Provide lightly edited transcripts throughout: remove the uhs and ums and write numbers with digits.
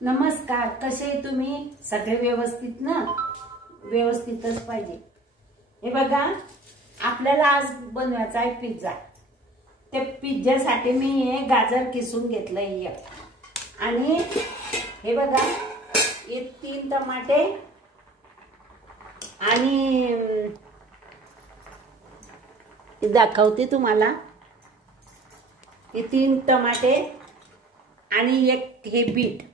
नमस्कार, कसे तुम्ही सगळे व्यवस्थित ना? व्यवस्थितच पाहिजे। हे बघा, आपल्याला आज बनवायचा आहे पिझ्झा। त्या पिझ्झासाठी मी हे गाजर किसून घेतलंय आणि हे बघा, हे 3 टमाटे आणि दाखवते तुम्हाला। हे 3 टमाटे आणि एक हे बीट।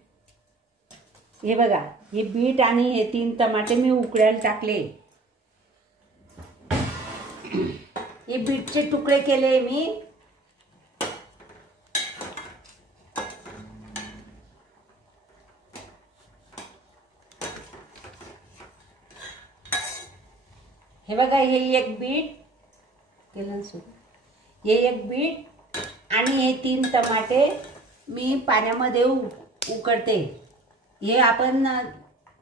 हे बघा, हे बीट आणि हे 3 टमाटे मी उकळायला टाकले। हे बीटचे तुकडे केले मी। हे बघा, हे एक बीट केलं सो, हे एक बीट आणि हे 3 टमाटे मी पाण्यामध्ये उकडते। हे आपण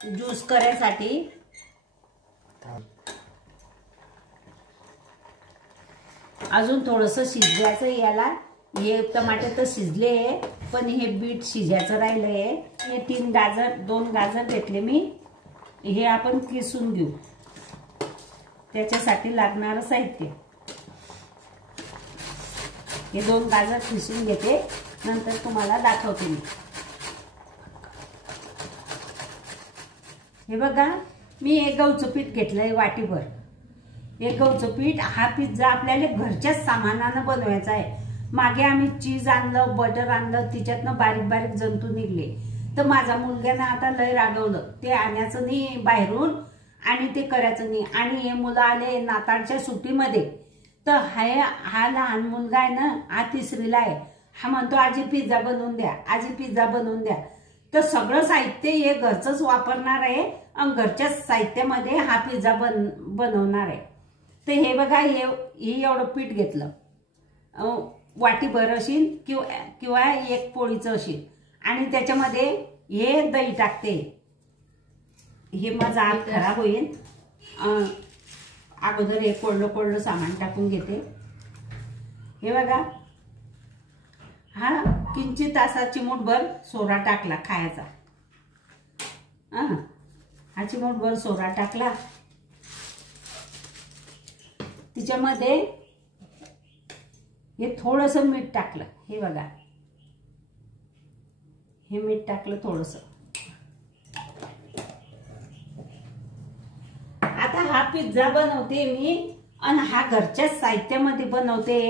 ज्यूस करायसाठी। अजून थोडंसं शिजवायचं याला। हे टमाटे तर शिजले आहे, पण हे बीट शिजायचं राहिलंय। हे 2 गाजर घेतले मी। हे आपण किसून घेऊ। त्याच्यासाठी लागणारं साहित्य, हे 2 गाजर किसून घेते, नंतर तुम्हाला दाखवते मी। हे बघा, मी एक गव्हाचं पीठ घेतलंय वाटीभर। हे गव्हाचं पीठ, हा पिझ्झा आपल्याला घरच्याच सामानानं बनवायचा आहे। मागे आम्ही चीज आणलं, बटर आणलं, तिच्यातनं बारीक बारीक जंतू निघले। तर माझा मुलग्यानं आता लय रागवलं, ते आणायचं नाही बाहेरून आणि ते करायचं नाही। आणि हे मुलं आले नाताळच्या सुट्टीमध्ये, तर हा लहान मुलगा आहे ना, हा 3रीला आहे। हा म्हणतो आजी पिझ्झा बनवून द्या, आजी पिझ्झा बनवून द्या। तर सगळं साहित्य हे घरचंच वापरणार आहे आणि घरच्याच साहित्यामध्ये हा पिझ्झा बनवणार आहे। तर हे बघा, हे एवढं पीठ घेतलं, वाटीभर असेल किंवा एक पोळीचं असेल, आणि त्याच्यामध्ये हे दही टाकते। हे माझा हात खराब होईल, अगोदर हे कोरडं सामान टाकून घेते। हे बघा, हा किंचित असा चिमूटभर सोडा टाकला खायचा। हा चिमूटभर सोडा टाकला। तिच्यामध्ये हे थोडंसं मीठ टाकलं। हे बघा, हे मीठ टाकलं थोडंसं। आता हा पिझ्झा बनवते मी आणि हा घरच्याच साहित्यामध्ये बनवते।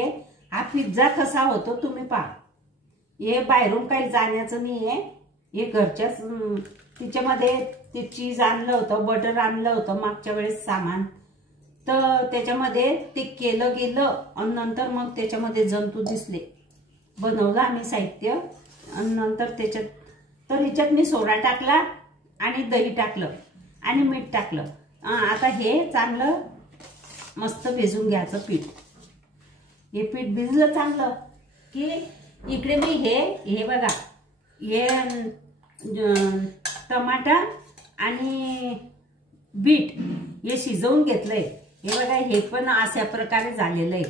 हा पिझ्झा कसा होतो तुम्ही पहा। हे बाहेरून काही जाण्याचं नाहीये, हे घरच्याच। तिच्यामध्ये ते चीज आणलं होतं, बटर आणलं होतं मागच्या वेळेस सामान, तर त्याच्यामध्ये ते केलं गेलं आणि नंतर मग त्याच्यामध्ये जंतू दिसले। बनवलं आम्ही साहित्य आणि नंतर त्याच्यात, तर ह्याच्यात मी सोडा टाकला आणि दही टाकलं आणि मीठ टाकलं। आता हे चांगलं मस्त भिजून घ्यायचं पीठ। हे पीठ भिजलं चांगलं की इकडे मी हे बघा, हे टमाटा आणि बीट हे शिजवून घेतलंय। हे बघा, हे पण अशा प्रकारे झालेलं आहे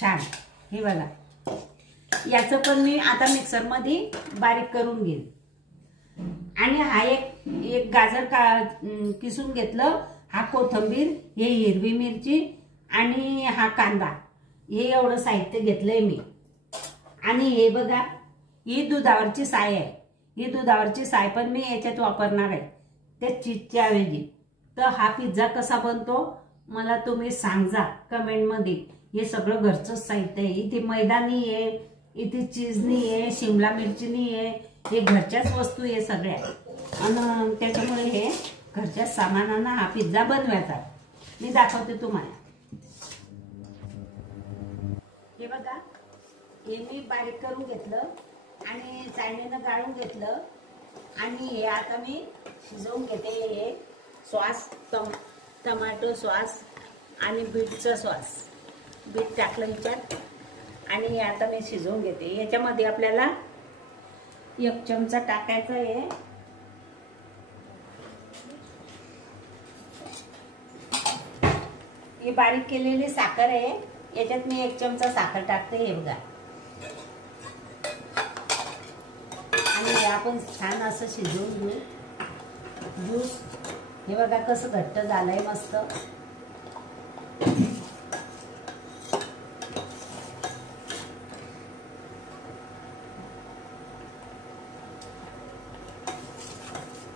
छान। हे बघा, याचं पण मी आता मिक्सरमध्ये बारीक करून घेईन। आणि हा एक गाजर किसून घेतलं, हा कोथिंबीर, हे हिरवी मिरची आणि हा कांदा, हे एवढं साहित्य घेतलंय मी। आणि हे बघा, ही दुधावरची साय आहे। ही दुधावरची साय पण मी याच्यात वापरणार आहे त्या चीजच्या ऐवजी। तर हा पिझ्झा कसा बनतो मला तुम्ही सांगा कमेंटमध्ये। हे सगळं घरचंच साहित्य आहे। इथे मैदा नाही आहे, इथे चीज नाही आहे, शिमला मिरची नाही आहे, हे घरच्याच वस्तू आहे सगळ्या। आणि त्याच्यामुळे हे घरच्याच सामानानं हा पिझ्झा बनवायचा। मी दाखवते तुम्हाला। हे बघा, हे मी बारीक करून घेतलं आणि चाळणीनं गाळून घेतलं आणि हे आता मी शिजवून घेते। हे सॉस, टमाटो सॉस आणि बीटचं सॉस, बीट टाकलं ह्याच्यात आणि हे आता मी शिजवून घेते। याच्यामध्ये आपल्याला 1 चमचा टाकायचं आहे। ही बारीक केलेली साखर आहे, याच्यात मी 1 चमचा साखर टाकते। हे बघा, आणि आणि आपण छान असं शिजवून घेऊ ज्यूस. हे बघा कसं घट्ट झालंय मस्त.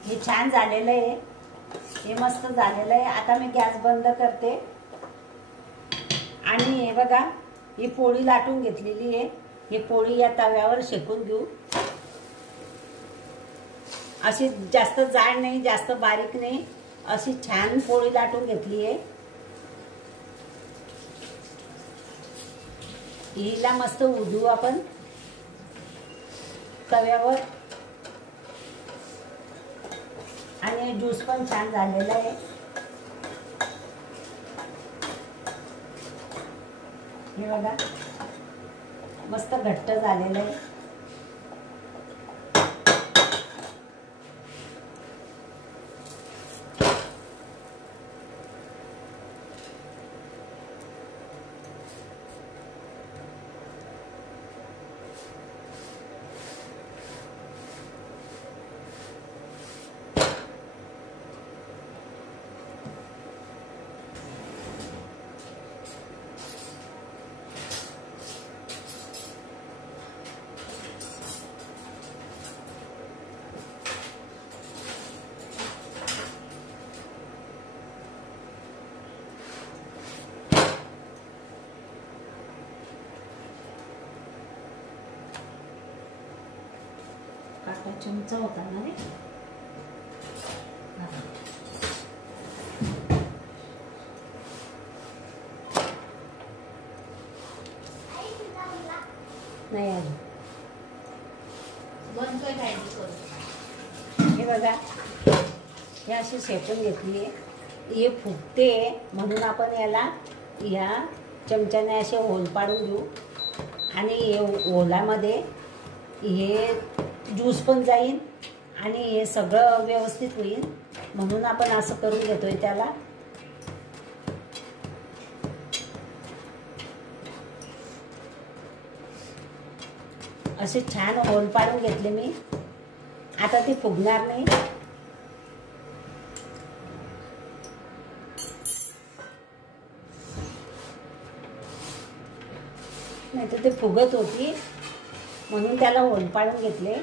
हे छान झालेलं आहे, हे मस्त झालेलं आहे. आता मी गॅस बंद करते आणि हे बघा ही पोळी लाटून घेतलेली आहे. ही पोळी या तव्यावर शेकून घेऊ. अशी जास्त जाड नाही जास्त बारीक नाही, अशी छान पोळी लाटून घेतली आहे. हिला मस्त उधू आपण तव्यावर. आणि ज्यूस पण छान झालेला आहे. हे बघा मस्त घट्ट झालेलं आहे. काटा चमचा होता ना रे. नाही आलं. हे बघा हे अशी शेकून घेतली. हे फुगते म्हणून आपण याला या चमच्याने असे होल पाडून घेऊ. आणि हे होलामध्ये हे ज्यूस पण जाईल आणि हे सगळं व्यवस्थित होईल म्हणून आपण असं करून घेतोय त्याला. असे छान होल पाडून घेतले मी. आता ते फुगणार नाही. नाही तर ते फुगत होती म्हणून त्याला होल पाडून घेतले.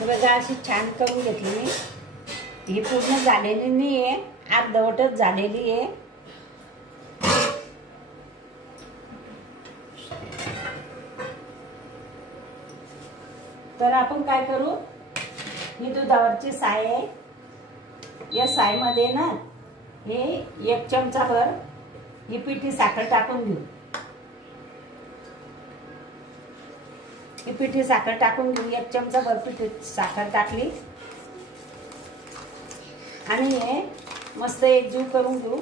बघा अशी छान करून घेतली मी. ही पूर्ण झालेली नाही आहे, अर्धवटच झालेली आहे. तर आपण काय करू, ही दुधावरची साय आहे. या सायमध्ये ना हे 1 चमचा भर ही पिठी साखर टाकून घेऊ. ही पिठी साखर टाकून घेऊ. 1 चमचा भर पिठी साखर टाकली आणि हे मस्त एकजीव करून घेऊ.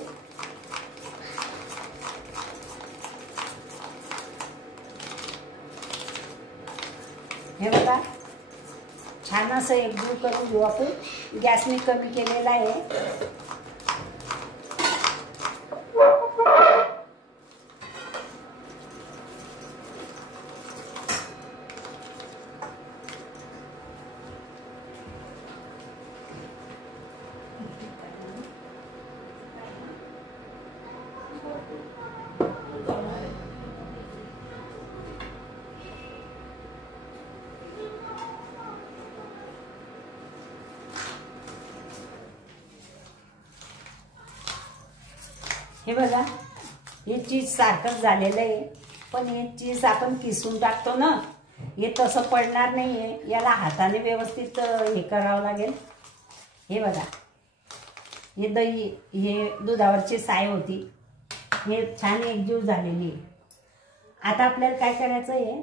हे बघा छान असं एकजीव करून घेऊ आपण. गॅस मी कमी केलेला आहे. हे बघा हे चीज सारखंच झालेलं आहे, पण हे चीज आपण किसून टाकतो ना, हे तसं पडणार नाही आहे. याला हाताने व्यवस्थित हे करावं लागेल. हे बघा हे दही, हे दुधावरची साय होती, हे छान एकजीव झालेली आहे. आता आपल्याला काय करायचं आहे,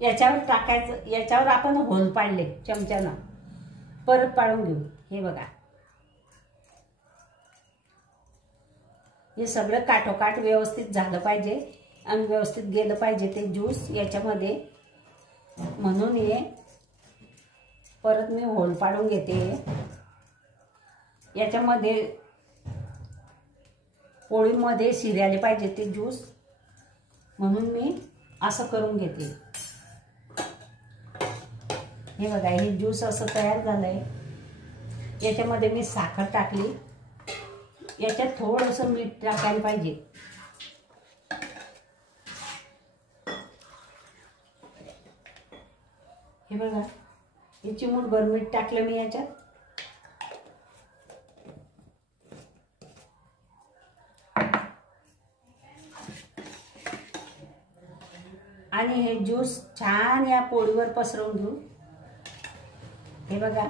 याच्यावर टाकायचं. याच्यावर आपण होल पाडले चमच्यानं, परत पाडून घेऊ. हे बघा हे सगळं काठोकाठ व्यवस्थित झालं पाहिजे आणि व्यवस्थित गेलं पाहिजे ते ज्यूस याच्यामध्ये, म्हणून हे परत मी होल पाडून घेते. याच्यामध्ये पोळीमध्ये शिरायला पाहिजे ते ज्यूस, म्हणून मी असं करून घेते. हे बघा, हे ज्यूस असं तयार झालंय. याच्यामध्ये मी साखर टाकली. याच्यात थोडंसं मीठ टाकायला पाहिजे. हे बघा, हे चिमूटभर मीठ टाकलं मी याच्यात. आणि हे ज्यूस छान या पोळीवर पसरवून घेऊ. हे बघा,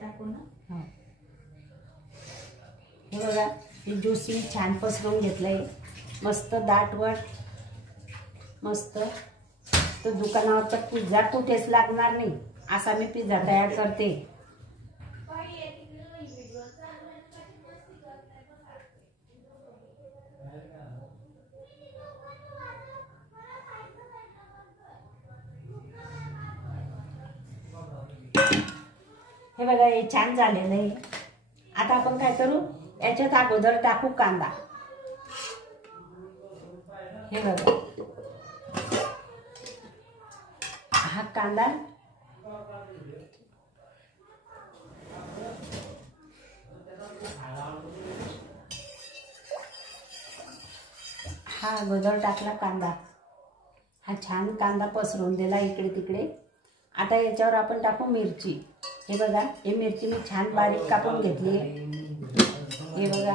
टाकू ना. हे बघा, हे ज्यूस मी छान पसरवून घेतलंय. मस्त दाटवट, मस्त. तर दुकानावरचा पिझ्झा कुठेच लागणार नाही असा मी पिझ्झा तयार करते. हे बघा, हे छान झालेलं आहे. आता आपण काय करू, याच्यात अगोदर टाकू कांदा. हे बघा, हा कांदा हा अगोदर टाकला कांदा. हा छान कांदा पसरवून दिला इकडे तिकडे. आता याच्यावर आपण टाकू मिरची. हे बघा, हे मिरची मी छान बारीक कापून घेतली. हे बघा,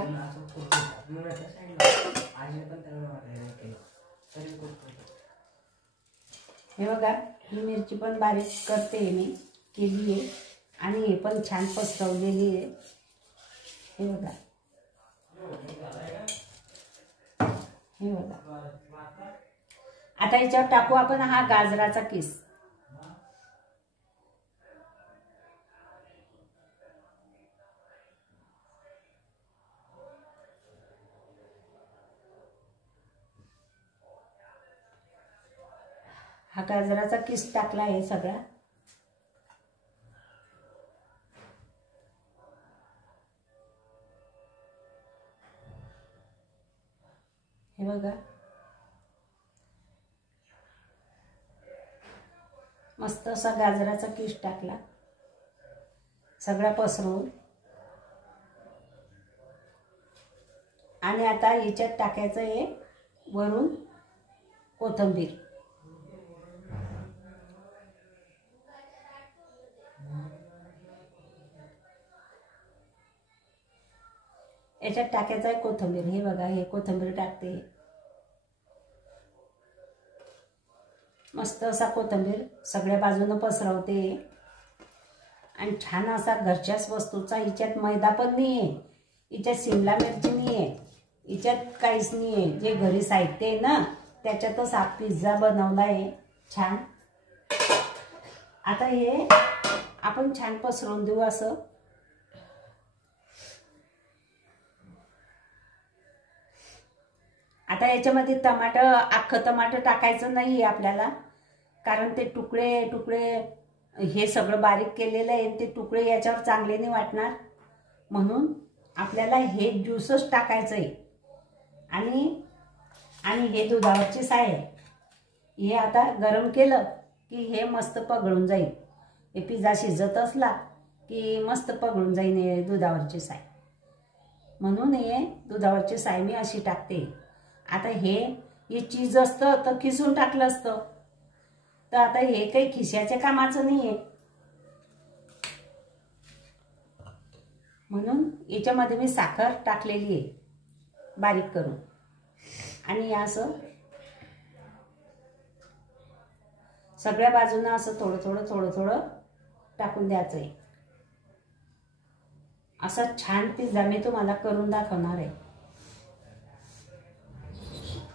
हे बघा, ही मिरची पण बारीक करते मी, केली आहे. आणि हे पण छान पसरवलेली आहे. हे बघा, हे बघा. आता याच्यावर टाकू आपण हा गाजराचा किस. हा गाजराचा किस टाकला आहे सगळा. हे बघा, मस्त असा गाजराचा किस टाकला सगळा पसरवून. आणि आता याच्यात टाकायचं आहे वरून कोथिंबीर. याच्यात टाकायचं आहे कोथिंबीर. हे बघा, हे कोथिंबीर टाकते. मस्त असा कोथिंबीर सगळ्या बाजूने पसरवते. आणि छान असा घरच्याच वस्तूचा. हिच्यात मैदा पण नाही आहे, हिच्यात शिमला मिरची नाही आहे, हिच्यात काहीच नाही आहे. जे घरी साहित्य आहे ना त्याच्यातच हा पिझ्झा बनवला आहे छान. आता हे आपण छान पसरवून देऊ असं. आता याच्यामध्ये टमाटर, अख्खं टमाटर टाकायचं नाही आपल्याला, कारण ते तुकडे तुकडे हे सगळं बारीक केलेलं आहे. ते तुकडे याच्यावर चांगले नाही वाटणार, म्हणून आपल्याला हे ज्यूसच टाकायचं आहे. आणि हे दुधावरची साय आहे. हे आता गरम केलं की हे मस्त पगळून जाईल. हे पिझ्झा शिजत असला की मस्त पगळून जाईल हे दुधावरची साय. म्हणून हे दुधावरची साय मी अशी टाकते. आता हे चीज असतं तर खिसून टाकलं असतं, तर आता हे काही खिशाच्या कामाचं नाही आहे. म्हणून याच्यामध्ये मी साखर टाकलेली आहे बारीक करून. आणि असं सगळ्या बाजूंना असं थोडं थोडं थोडं थोडं टाकून द्यायचं आहे. असा छान पिझ्झा मी तुम्हाला करून दाखवणार आहे.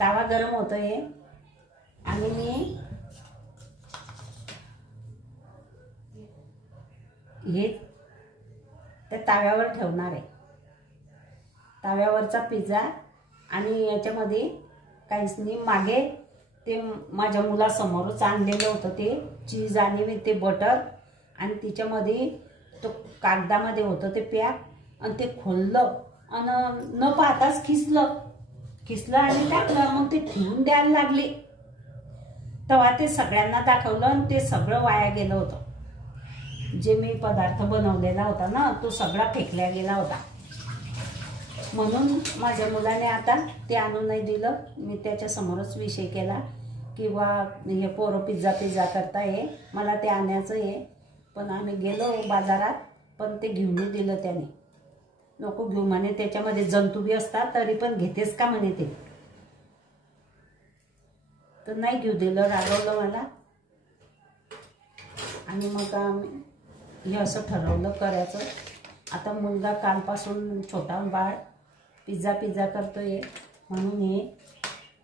तवा गरम होतोय आणि मी हे त्या ताव्यावर ठेवणार आहे. ताव्यावरचा पिझ्झा. आणि याच्यामध्ये काहीच नाही, मागे ते माझ्या मुलासमोरच आणलेलं होतं ते चीज आणि ते बटर, आणि तिच्यामध्ये तो कागदामध्ये होतं ते पॅक, आणि ते खोललं आणि न पाहताच खिसलं आणि टाकलं. मग ते ठेवून द्यायला लागले. तेव्हा ते सगळ्यांना दाखवलं आणि ते सगळं वाया गेलं होतं. जे मी पदार्थ बनवलेला होता ना, तो सगळा फेकला गेला होता. म्हणून माझ्या मुलाने आता ते आणून नाही दिलं. मी त्याच्या समोरच विषय केला की बा हे पोरं पिझ्झा करताय, मला ते आणायचं आहे. पण आम्ही गेलो बाजारात, पण ते घेऊन नाही दिलं त्याने. नको घेऊ म्हणे, त्याच्यामध्ये जंतू बी असतात, तरी पण घेतेस का म्हणे ते. तर नाही घेऊ दिलं, रागवलं मला. आणि मग हे असं ठरवलं करायचं. आता मुलगा कालपासून छोटा बाळ पिझ्झा करतोय, म्हणून हे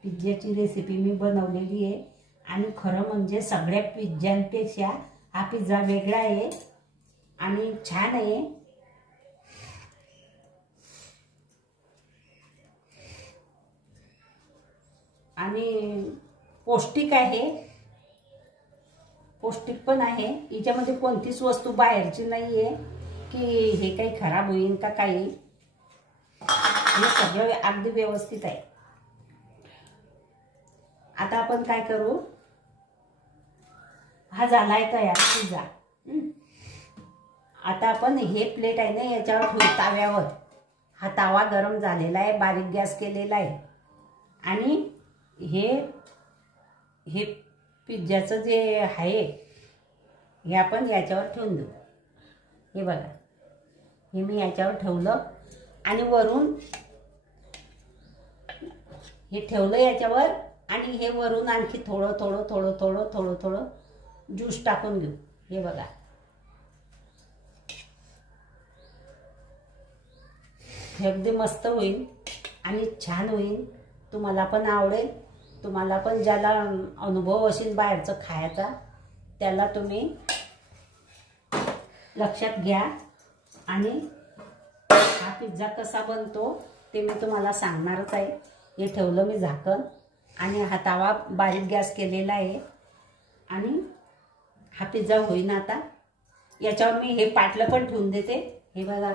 पिझ्झ्याची रेसिपी मी बनवलेली आहे. आणि खरं म्हणजे सगळ्या पिझ्झ्यांपेक्षा हा पिझ्झा वेगळा आहे आणि छान आहे. आणि पौष्टिक आहे, पौष्टिक पण आहे. याच्यामध्ये कोणतीच वस्तू बाहेरची नाही आहे की हे काही खराब होईल का काही. हे सगळं अगदी व्यवस्थित आहे. आता आपण काय करू, हा झालाय तयार पिझ्झा. आता आपण हे प्लेट आहे ना याच्यावर ठेवू ताव्यावर. हा तावा गरम झालेला आहे, बारीक गॅस केलेला आहे. आणि हे पिझ्झाचं जे आहे हे आपण याच्यावर ठेवून देऊ. हे बघा, हे मी याच्यावर ठेवलं आणि वरून हे ठेवलं याच्यावर. आणि हे वरून आणखी थोडं ज्यूस टाकून घेऊ. हे बघा, हे अगदी मस्त होईल आणि छान होईल. तुम्हाला पण आवडेल. तुम्हाला पण ज्याला अनुभव असेल बाहेरचं खायचा, त्याला तुम्ही लक्षात घ्या. आणि हा पिझ्झा कसा बनतो ते मी तुम्हाला सांगणारच आहे. हे ठेवलं मी झाकण आणि हा तवा बारीक गॅस केलेला आहे. आणि हा पिझ्झा होईना. आता याच्यावर मी हे पाटलं पण ठेवून देते. हे बघा,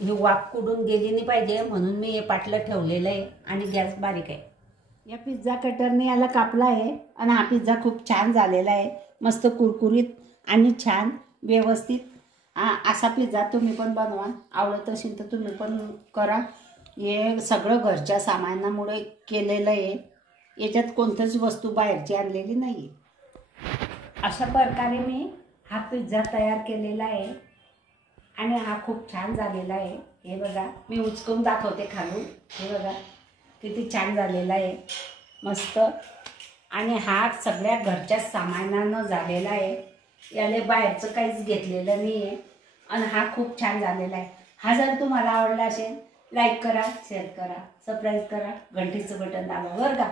हे वाफ कुडून गेली नाही पाहिजे म्हणून मी हे पाटलं ठेवलेलं आहे. आणि गॅस बारीक आहे. या पिझ्झा कटरने याला कापला आहे आणि हा पिझ्झा खूप छान झालेला आहे. मस्त कुरकुरीत आणि छान व्यवस्थित. असा पिझ्झा तुम्ही पण बनवा. आवडत असेल तर तुम्ही पण करा. हे सगळं घरच्या सामानामुळे केलेलं आहे. याच्यात कोणतीच वस्तू बाहेरची आणलेली नाही. अशा प्रकारे मी हा पिझ्झा तयार केलेला आहे आणि हा खूप छान झालेला आहे. हे बघा, मी उचकून दाखवते खालून. हे बघा किती छान झालेला आहे, मस्त. आणि हा सगळ्या घरच्या सामानानं झालेला आहे. याला बाहेरचं काहीच घेतलेलं नाही आहे. आणि हा खूप छान झालेला आहे. हा जर तुम्हाला आवडला असेल, लाईक करा, शेअर करा, सबस्क्राईब करा, घंटीचं बटन दाबा बरं का.